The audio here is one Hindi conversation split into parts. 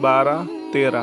12، 13۔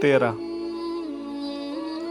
13۔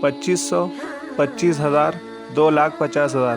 2500، 25,000، 2,50,000۔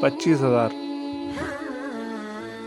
25,000۔